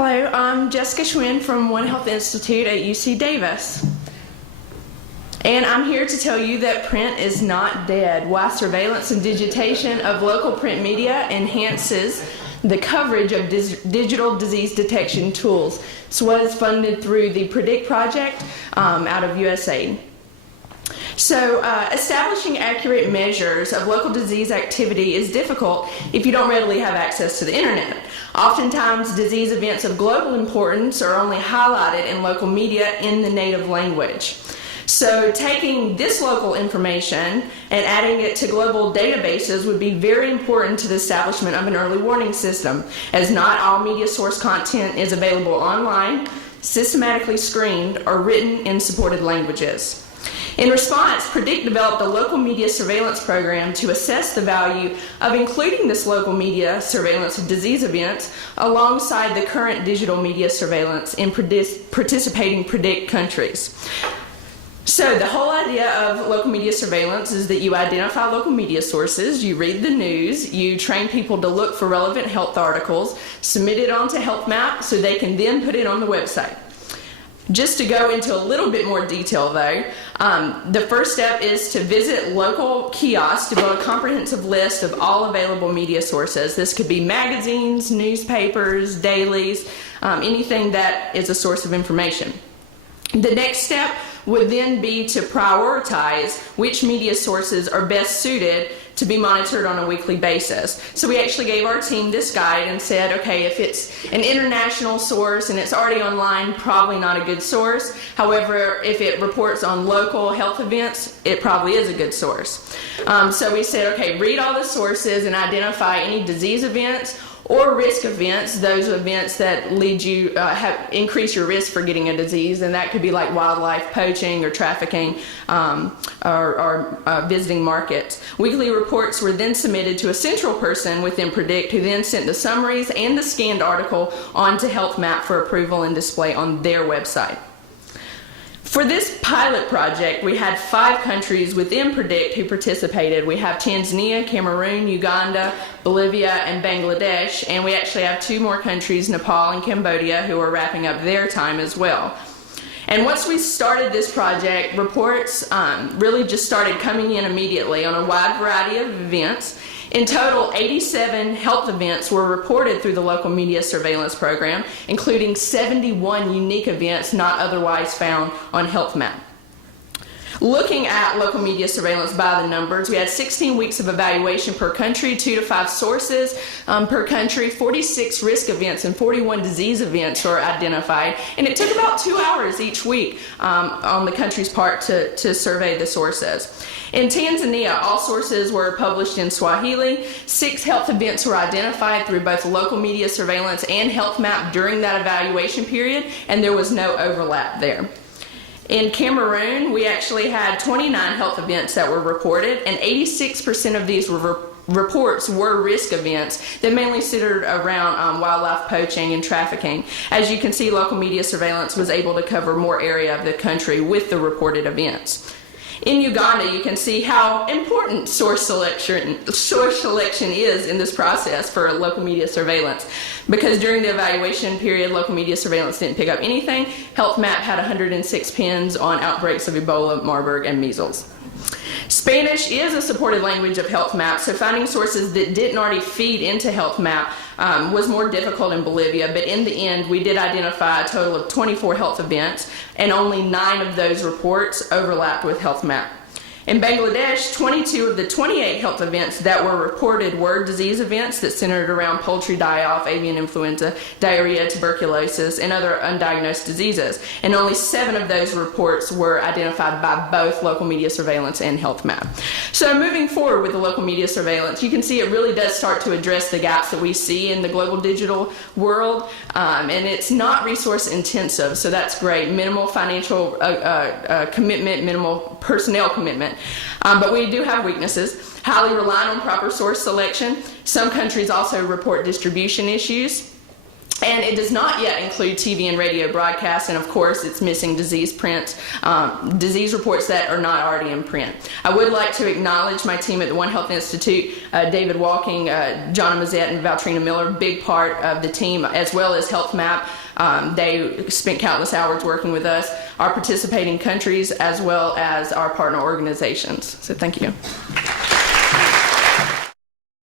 Hello, I'm Jessica Schwind from One Health Institute at UC Davis. And I'm here to tell you that print is not dead. Why surveillance and digitation of local print media enhances the coverage of digital disease detection tools. This was funded through the PREDICT project out of USAID. So establishing accurate measures of local disease activity is difficult if you don't readily have access to the internet. Oftentimes, disease events of global importance are only highlighted in local media in the native language. So taking this local information and adding it to global databases would be very important to the establishment of an early warning system, as not all media source content is available online, systematically screened, or written in supported languages. In response, PREDICT developed a local media surveillance program to assess the value of including this local media surveillance of disease events alongside the current digital media surveillance in participating PREDICT countries. So the whole idea of local media surveillance is that you identify local media sources, you read the news, you train people to look for relevant health articles, submit it onto Health Map so they can then put it on the website. Just to go into a little bit more detail though, the first step is to visit local kiosks to build a comprehensive list of all available media sources. This could be magazines, newspapers, dailies, anything that is a source of information. The next step would then be to prioritize which media sources are best suited to be monitored on a weekly basis. So we actually gave our team this guide and said, okay, if it's an international source and it's already online, probably not a good source. However, if it reports on local health events, it probably is a good source. So we said, okay, read all the sources and identify any disease events or risk events, those events that lead you, increase your risk for getting a disease, and that could be like wildlife poaching or trafficking or visiting markets. Weekly reports were then submitted to a central person within PREDICT who then sent the summaries and the scanned article onto Health Map for approval and display on their website. For this pilot project, we had 5 countries within PREDICT who participated. We have Tanzania, Cameroon, Uganda, Bolivia, and Bangladesh, and we actually have 2 more countries, Nepal and Cambodia, who are wrapping up their time as well. And once we started this project, reports really just started coming in immediately on a wide variety of events. In total, 87 health events were reported through the local media surveillance program, including 71 unique events not otherwise found on Health Map. Looking at local media surveillance by the numbers, we had 16 weeks of evaluation per country, 2 to 5 sources per country, 46 risk events and 41 disease events were identified, and it took about 2 hours each week on the country's part to survey the sources. In Tanzania, all sources were published in Swahili. 6 health events were identified through both local media surveillance and Health Map during that evaluation period, and there was no overlap there. In Cameroon, we actually had 29 health events that were reported, and 86% of these reports were risk events that mainly centered around wildlife poaching and trafficking. As you can see, local media surveillance was able to cover more area of the country with the reported events. In Uganda, you can see how important source selection is in this process for local media surveillance. Because during the evaluation period, local media surveillance didn't pick up anything. Health Map had 106 pins on outbreaks of Ebola, Marburg, and measles. Spanish is a supported language of Health Map, so finding sources that didn't already feed into Health Map was more difficult in Bolivia, but in the end we did identify a total of 24 health events, and only 9 of those reports overlapped with Health Map. In Bangladesh, 22 of the 28 health events that were reported were disease events that centered around poultry die-off, avian influenza, diarrhea, tuberculosis, and other undiagnosed diseases. And only 7 of those reports were identified by both local media surveillance and Health Map. So moving forward with the local media surveillance, you can see it really does start to address the gaps that we see in the global digital world, and it's not resource intensive, so that's great. Minimal financial commitment, minimal personnel commitment. But we do have weaknesses. Highly reliant on proper source selection. Some countries also report distribution issues. And it does not yet include TV and radio broadcasts, and of course it's missing disease reports that are not already in print. I would like to acknowledge my team at the One Health Institute, David Walking, John Mazzette, and Valtrina Miller, big part of the team, as well as Health Map. They spent countless hours working with us, our participating countries, as well as our partner organizations. So thank you.